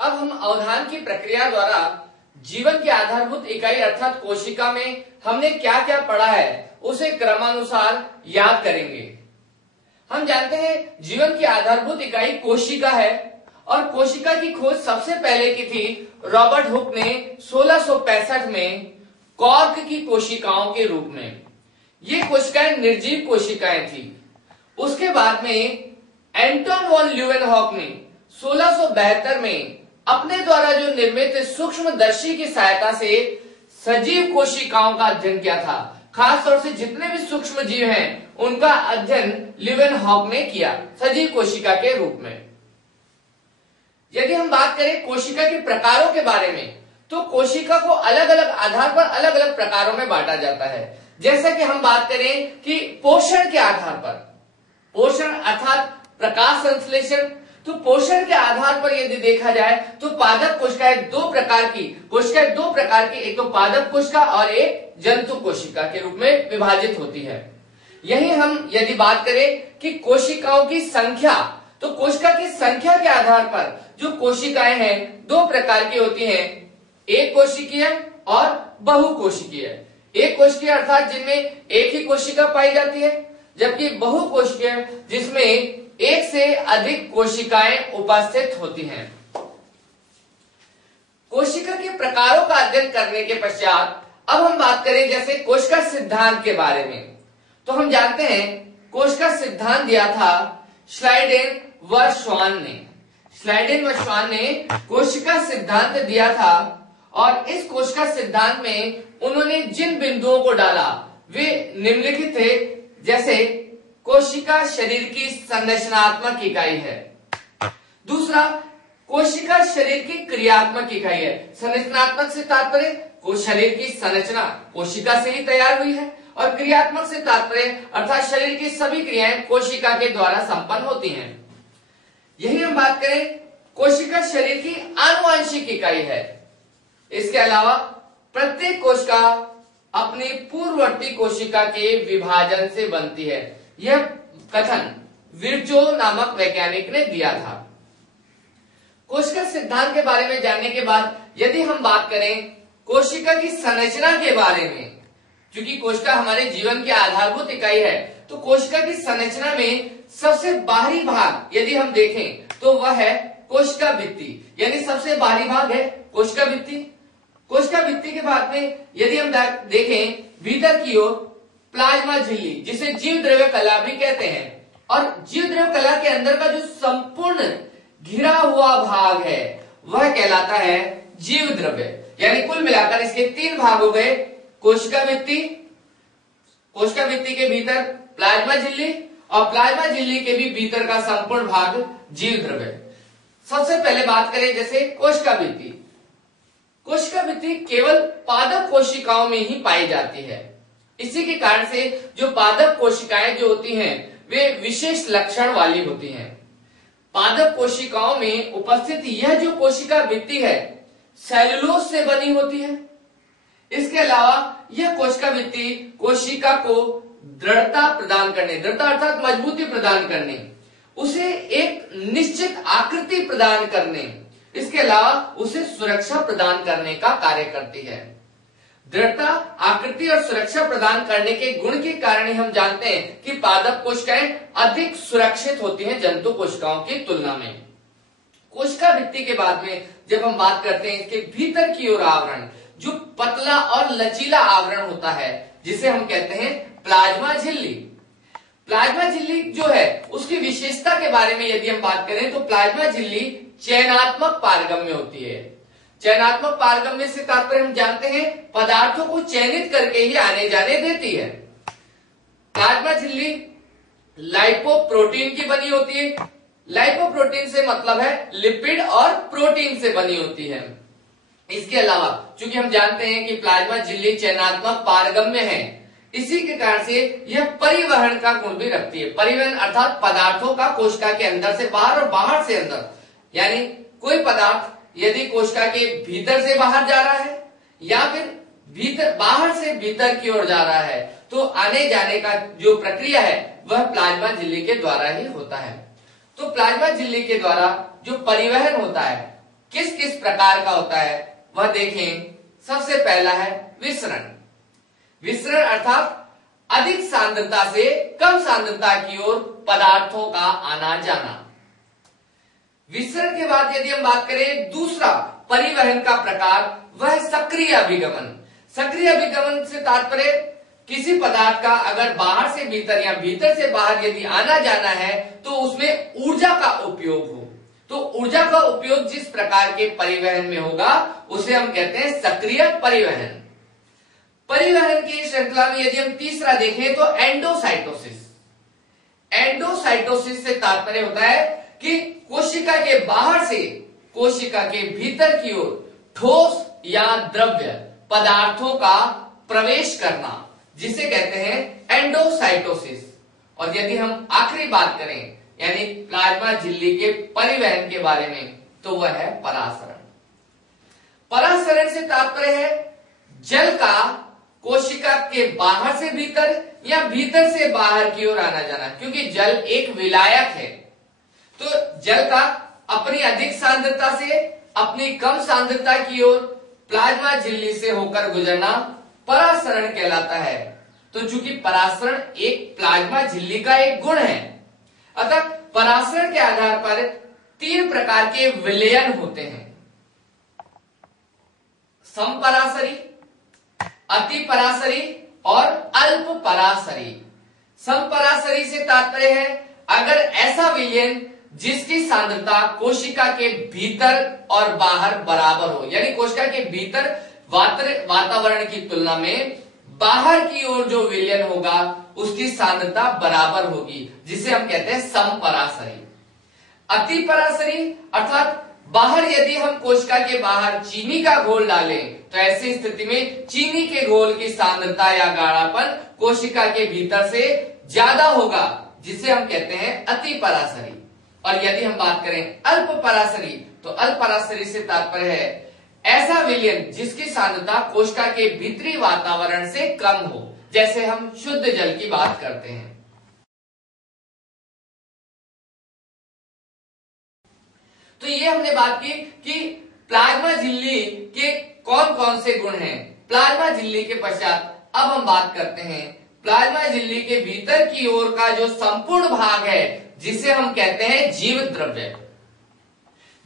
अब हम अवधान की प्रक्रिया द्वारा जीवन की आधारभूत इकाई अर्थात कोशिका में हमने क्या क्या पढ़ा है उसे क्रमानुसार याद करेंगे। हम जानते हैं जीवन की आधारभूत इकाई कोशिका है और कोशिका की खोज सबसे पहले की थी रॉबर्ट हुक ने 1665 में कॉर्क की कोशिकाओं के रूप में। ये कोशिकाएं निर्जीव कोशिकाएं थी। उसके बाद में एंटोन वॉन ल्यूवेनहॉक ने 1672 में अपने द्वारा जो निर्मित सूक्ष्मदर्शी की सहायता से सजीव कोशिकाओं का अध्ययन किया था। खास तौर से जितने भी सूक्ष्म जीव हैं उनका अध्ययन ल्यूवेनहॉक ने किया सजीव कोशिका के रूप में। यदि हम बात करें कोशिका के प्रकारों के बारे में तो कोशिका को अलग अलग आधार पर अलग अलग प्रकारों में बांटा जाता है। जैसा कि हम बात करें कि पोषण के आधार पर, पोषण अर्थात प्रकाश संश्लेषण, तो पोषण के आधार पर यदि देखा जाए तो पादप कोशिकाएं दो प्रकार की, एक तो पादप कोशिका और एक जंतु कोशिका के रूप में विभाजित होती है। यही हम यदि बात करें कि कोशिकाओं की संख्या, तो कोशिका की संख्या के आधार पर जो कोशिकाएं हैं दो प्रकार की होती हैं, एक कोशिकीय और बहुकोशिकीय। एक कोशिकीय अर्थात जिनमें एक ही कोशिका पाई जाती है, जबकि बहुकोशिकीय जिसमें एक से अधिक कोशिकाएं उपस्थित होती हैं। कोशिका के प्रकारों का अध्ययन करने के पश्चात अब हम बात करें जैसे कोशिका सिद्धांत के बारे में, तो हम जानते हैं कोशिका सिद्धांत दिया था श्लाइडेन व श्वान ने। श्लाइडेन व श्वान ने कोशिका सिद्धांत दिया था और इस कोशिका सिद्धांत में उन्होंने जिन बिंदुओं को डाला वे निम्नलिखित थे। जैसे कोशिका शरीर की संरचनात्मक इकाई है। दूसरा, कोशिका शरीर की क्रियात्मक इकाई है। संरचनात्मक से तात्पर्य शरीर की संरचना कोशिका से ही तैयार हुई है और क्रियात्मक से तात्पर्य अर्थात शरीर की सभी क्रियाएं कोशिका के द्वारा संपन्न होती हैं। यही हम बात करें कोशिका शरीर की आनुवंशिक इकाई है। इसके अलावा प्रत्येक कोशिका अपनी पूर्ववर्ती कोशिका के विभाजन से बनती है। यह कथन विर्चो नामक वैज्ञानिक ने दिया था। कोशिका सिद्धांत के बारे में जानने के बाद यदि हम बात करें कोशिका की संरचना के बारे में, क्योंकि कोशिका हमारे जीवन की आधारभूत इकाई है, तो कोशिका की संरचना में सबसे बाहरी भाग यदि हम देखें तो वह है कोशिका भित्ति, यानी सबसे बाहरी भाग है कोशिका भित्ति। कोशिका भित्ति के बाद में यदि हम देखें भीतर की ओर प्लाज्मा झिल्ली, जिसे जीव द्रव्य कला भी कहते हैं, और जीव द्रव्य कला के अंदर का जो संपूर्ण घिरा हुआ भाग है वह कहलाता है जीव द्रव्य। यानी कुल मिलाकर इसके तीन भाग हो गए, कोशिका भित्ति, कोशिका भित्ति के भीतर प्लाज्मा झिल्ली और प्लाज्मा झिल्ली के भी भीतर का संपूर्ण भाग जीव द्रव्य। सबसे पहले बात करें जैसे कोशिका भित्ति। कोशिका भित्ति केवल पादप कोशिकाओं में ही पाई जाती है। इसी के कारण से जो पादप कोशिकाएं जो होती हैं वे विशेष लक्षण वाली होती हैं। पादप कोशिकाओं में उपस्थित यह जो कोशिका भित्ति है सेलुलोज से बनी होती है। इसके अलावा यह कोशिका भित्ति कोशिका को दृढ़ता प्रदान करने, दृढ़ता अर्थात मजबूती प्रदान करने, उसे एक निश्चित आकृति प्रदान करने, इसके अलावा उसे सुरक्षा प्रदान करने का कार्य करती है। दृढ़ता, आकृति और सुरक्षा प्रदान करने के गुण के कारण ही हम जानते हैं कि पादप कोशिकाएं अधिक सुरक्षित होती हैं जंतु कोशिकाओं की तुलना में। कोशिका भित्ति के बाद में जब हम बात करते हैं इसके भीतर की ओर आवरण, जो पतला और लचीला आवरण होता है जिसे हम कहते हैं प्लाज्मा झिल्ली। प्लाज्मा झिल्ली जो है उसकी विशेषता के बारे में यदि हम बात करें तो प्लाज्मा झिल्ली चयनात्मक पारगम्य होती है। चयनात्मक पारगम्य से तात्पर्य हम जानते हैं पदार्थों को चयनित करके ही आने जाने देती है। प्लाज्मा झिल्ली लाइपोप्रोटीन की बनी होती है। लाइपोप्रोटीन से मतलब है लिपिड और प्रोटीन से बनी होती है। इसके अलावा चूंकि हम जानते हैं कि प्लाज्मा झिल्ली चयनात्मक पारगम्य है, इसी के कारण से यह परिवहन का गुण भी रखती है। परिवहन अर्थात पदार्थों का कोशिका के अंदर से बाहर और बाहर से अंदर, यानी कोई पदार्थ यदि कोशिका के भीतर से बाहर जा रहा है या फिर बाहर से भीतर की ओर जा रहा है तो आने जाने का जो प्रक्रिया है वह प्लाज्मा झिल्ली के द्वारा ही होता है। तो प्लाज्मा झिल्ली के द्वारा जो परिवहन होता है किस किस प्रकार का होता है वह देखें। सबसे पहला है विसरण। विसरण अर्थात अधिक सांद्रता से कम सांद्रता की ओर पदार्थों का आना जाना। विसरण के बाद यदि हम बात करें दूसरा परिवहन का प्रकार, वह सक्रिय अभिगमन। सक्रिय अभिगमन से तात्पर्य किसी पदार्थ का अगर बाहर से भीतर या भीतर से बाहर यदि आना जाना है तो उसमें ऊर्जा का उपयोग हो। तो ऊर्जा का उपयोग जिस प्रकार के परिवहन में होगा उसे हम कहते हैं सक्रिय परिवहन। परिवहन की श्रृंखला में यदि हम तीसरा देखें तो एंडोसाइटोसिस। एंडोसाइटोसिस से तात्पर्य होता है कि कोशिका के बाहर से कोशिका के भीतर की ओर ठोस या द्रव्य पदार्थों का प्रवेश करना, जिसे कहते हैं एंडोसाइटोसिस। और यदि हम आखिरी बात करें यानी प्लाज्मा झिल्ली के परिवहन के बारे में तो वह है परासरण। परासरण से तात्पर्य है जल का कोशिका के बाहर से भीतर या भीतर से बाहर की ओर आना जाना, क्योंकि जल एक विलायक है। तो जल का अपनी अधिक सांद्रता से अपनी कम सांद्रता की ओर प्लाज्मा झिल्ली से होकर गुजरना परासरण कहलाता है। तो चूंकि परासरण एक प्लाज्मा झिल्ली का एक गुण है, अतः परासरण के आधार पर 3 प्रकार के विलयन होते हैं। समपरासरी, अति परासरी और अल्प परासरी। समपरासरी से तात्पर्य है अगर ऐसा विलयन जिसकी सांद्रता कोशिका के भीतर और बाहर बराबर हो, यानी कोशिका के भीतर वातावरण की तुलना में बाहर की ओर जो विलयन होगा उसकी सांद्रता बराबर होगी, जिसे हम कहते हैं समपरासरी। अति परासरी अर्थात बाहर यदि हम कोशिका के बाहर चीनी का घोल डालें तो ऐसी स्थिति में चीनी के घोल की सांद्रता या गाढ़ापन कोशिका के भीतर से ज्यादा होगा, जिसे हम कहते हैं अति परासरी। और यदि हम बात करें अल्प परासरी तो अल्प परासरी से तात्पर्य है ऐसा विलयन जिसकी सांद्रता कोशिका के भीतरी वातावरण से कम हो, जैसे हम शुद्ध जल की बात करते हैं। तो ये हमने बात की कि प्लाज्मा झिल्ली के कौन कौन से गुण हैं। प्लाज्मा झिल्ली के पश्चात अब हम बात करते हैं प्लाज्मा झिल्ली के भीतर की ओर का जो संपूर्ण भाग है, जिसे हम कहते हैं जीव द्रव्य।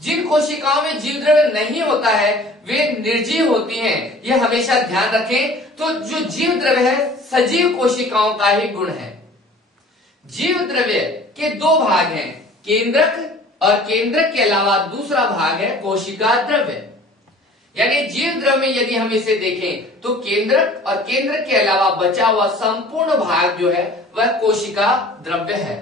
जिन कोशिकाओं में जीव द्रव्य नहीं होता है वे निर्जीव होती हैं, यह हमेशा ध्यान रखें। तो जो जीव द्रव्य है सजीव कोशिकाओं का ही गुण है। जीव द्रव्य के 2 भाग हैं, केंद्रक और केंद्रक के अलावा दूसरा भाग है कोशिका द्रव्य। यानी जीव द्रव्य में यदि हम इसे देखें तो केंद्रक और केंद्रक के अलावा बचा हुआ संपूर्ण भाग जो है वह कोशिका द्रव्य है।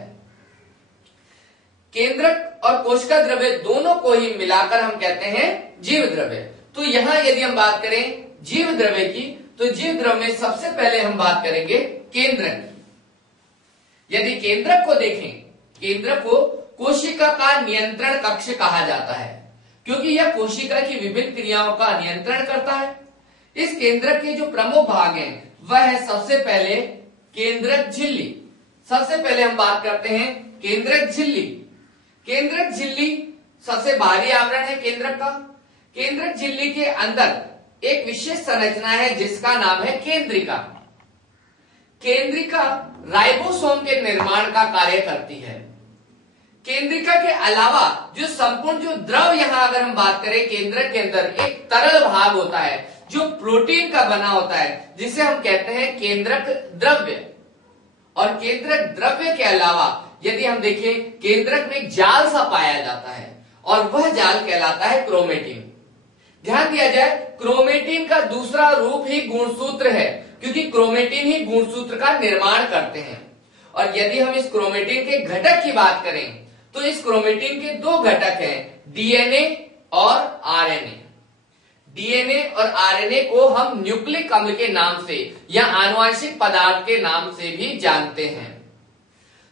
केंद्रक और कोशिका द्रव्य दोनों को ही मिलाकर हम कहते हैं जीव द्रव्य। तो यहां यदि हम बात करें जीव द्रव्य की तो जीव द्रव्य में सबसे पहले हम बात करेंगे केंद्रक की। यदि केंद्रक को देखें, केंद्रक को कोशिका का नियंत्रण कक्ष कहा जाता है, क्योंकि यह कोशिका की विभिन्न क्रियाओं का नियंत्रण करता है। इस केंद्रक के जो प्रमुख भाग हैं वह है सबसे पहले केंद्रक झिल्ली। सबसे पहले हम बात करते हैं केंद्रक झिल्ली। केंद्रक झिल्ली सबसे बाहरी आवरण है केंद्रक का। केंद्रक झिल्ली के अंदर एक विशेष संरचना है जिसका नाम है केंद्रिका। केंद्रिका राइबोसोम के निर्माण का कार्य करती है। केंद्रिका के अलावा जो संपूर्ण जो द्रव यहां अगर हम बात करें केंद्रक के अंदर एक तरल भाग होता है जो प्रोटीन का बना होता है, जिसे हम कहते हैं केंद्रक द्रव्य। और केंद्रक द्रव्य के अलावा यदि हम देखें केंद्रक में एक जाल सा पाया जाता है और वह जाल कहलाता है क्रोमेटिन। ध्यान दिया जाए क्रोमेटिन का दूसरा रूप ही गुणसूत्र है, क्योंकि क्रोमेटिन ही गुणसूत्र का निर्माण करते हैं। और यदि हम इस क्रोमेटिन के घटक की बात करें तो इस क्रोमेटिन के 2 घटक हैं, डीएनए और आरएनए। डीएनए और आरएनए को हम न्यूक्लिक अम्ल के नाम से या आनुवंशिक पदार्थ के नाम से भी जानते हैं।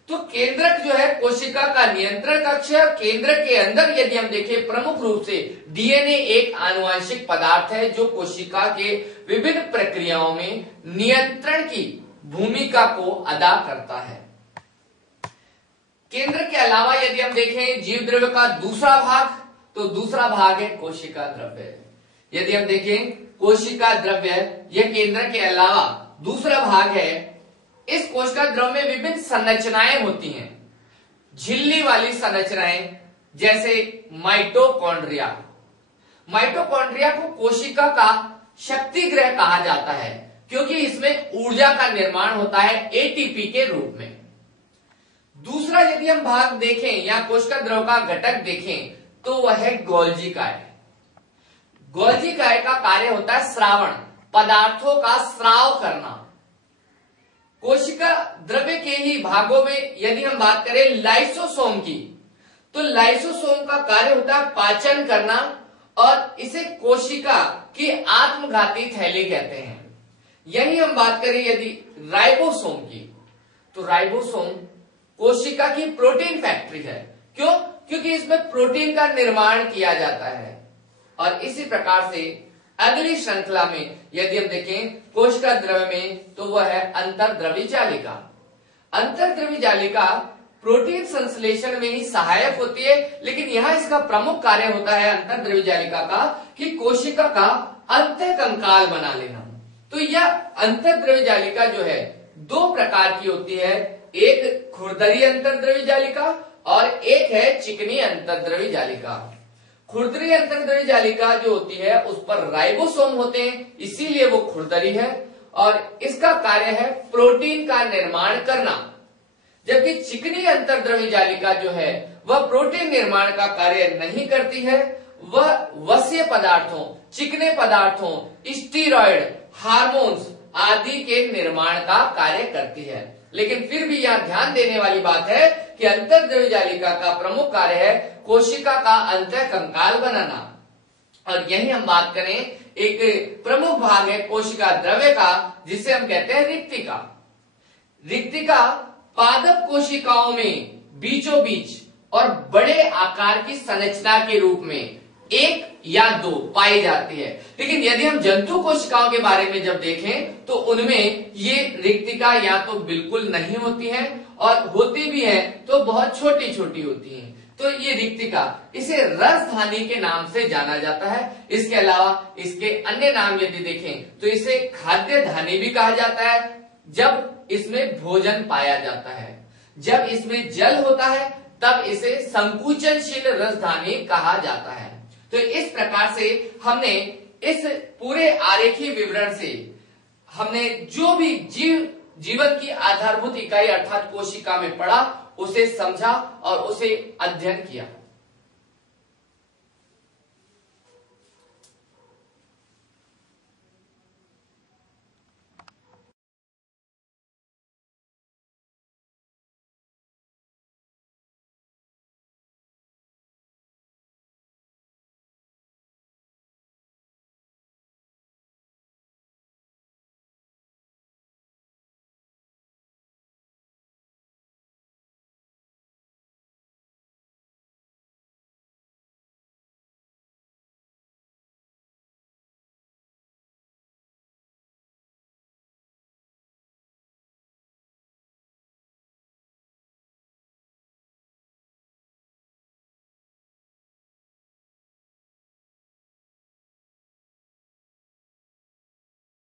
तो केंद्रक जो है कोशिका का नियंत्रण कक्ष है। केंद्रक के अंदर यदि हम देखें प्रमुख रूप से डीएनए एक आनुवंशिक पदार्थ है जो कोशिका के विभिन्न प्रक्रियाओं में नियंत्रण की भूमिका को अदा करता है। केंद्रक के अलावा यदि हम देखें जीव द्रव्य का दूसरा भाग तो दूसरा भाग है कोशिका द्रव्य। यदि हम देखें कोशिका द्रव्य यह केंद्र के अलावा दूसरा भाग है। इस कोशिका द्रव्य में विभिन्न संरचनाएं होती हैं, झिल्ली वाली संरचनाएं, जैसे माइटोकॉन्ड्रिया। माइटोकॉन्ड्रिया को कोशिका का शक्ति गृह कहा जाता है क्योंकि इसमें ऊर्जा का निर्माण होता है एटीपी के रूप में। दूसरा यदि हम भाग देखें या कोशिका द्रव का घटक देखें तो वह है गोल्जी काय। गोल्जी काय का कार्य होता है श्रावण, पदार्थों का स्राव करना। कोशिका द्रव्य के ही भागों में यदि हम बात करें लाइसोसोम की, तो लाइसोसोम का कार्य होता है पाचन करना और इसे कोशिका की आत्मघाती थैली कहते हैं। यही हम बात करें यदि राइबोसोम की, तो राइबोसोम कोशिका की प्रोटीन फैक्ट्री है। क्यों? क्योंकि इसमें प्रोटीन का निर्माण किया जाता है। और इसी प्रकार से अगली श्रृंखला में यदि हम देखें कोशिका द्रव्य में, तो वह है अंतर्द्रवी जालिका। अंतर्द्रवी जालिका प्रोटीन संश्लेषण में ही सहायक होती है, लेकिन यहाँ इसका प्रमुख कार्य होता है अंतर्द्रवी जालिका का कि कोशिका का अंतःकंकाल बना लेना। तो यह अंतर्द्रवी जालिका जो है दो प्रकार की होती है, एक खुरदरी अंतर्द्रवी जालिका और एक है चिकनी अंतर्द्रवी जालिका। खुरदरी अंतर्द्रवी जालिका जो होती है उस पर राइबोसोम होते हैं, इसीलिए वो खुरदरी है और इसका कार्य है प्रोटीन का निर्माण करना। जबकि चिकनी अंतर्द्रवी जालिका जो है वह प्रोटीन निर्माण का कार्य नहीं करती है, वह वसीय पदार्थों, चिकने पदार्थों, स्टीरॉयड, हार्मोन्स आदि के निर्माण का कार्य करती है। लेकिन फिर भी यह ध्यान देने वाली बात है कि अंतर्द्रवी जालिका का प्रमुख कार्य है कोशिका का अंतःकंकाल बनाना। और यही हम बात करें एक प्रमुख भाग है कोशिका द्रव्य का, जिसे हम कहते हैं रिक्तिका। रिक्तिका पादप कोशिकाओं में बीचों बीच और बड़े आकार की संरचना के रूप में एक या दो पाई जाती है। लेकिन यदि हम जंतु कोशिकाओं के बारे में जब देखें तो उनमें ये रिक्तिका या तो बिल्कुल नहीं होती है और होती भी है तो बहुत छोटी छोटी होती हैं। तो ये रिक्तिका, इसे रसधानी के नाम से जाना जाता है। इसके अलावा इसके अन्य नाम यदि देखें तो इसे खाद्य धानी भी कहा जाता है जब इसमें भोजन पाया जाता है। जब इसमें जल होता है तब इसे संकुचनशील रसधानी कहा जाता है। तो इस प्रकार से हमने इस पूरे आरेखीय विवरण से हमने जो भी जीवन की आधारभूत इकाई अर्थात कोशिका में पढ़ा, उसे समझा और उसे अध्ययन किया।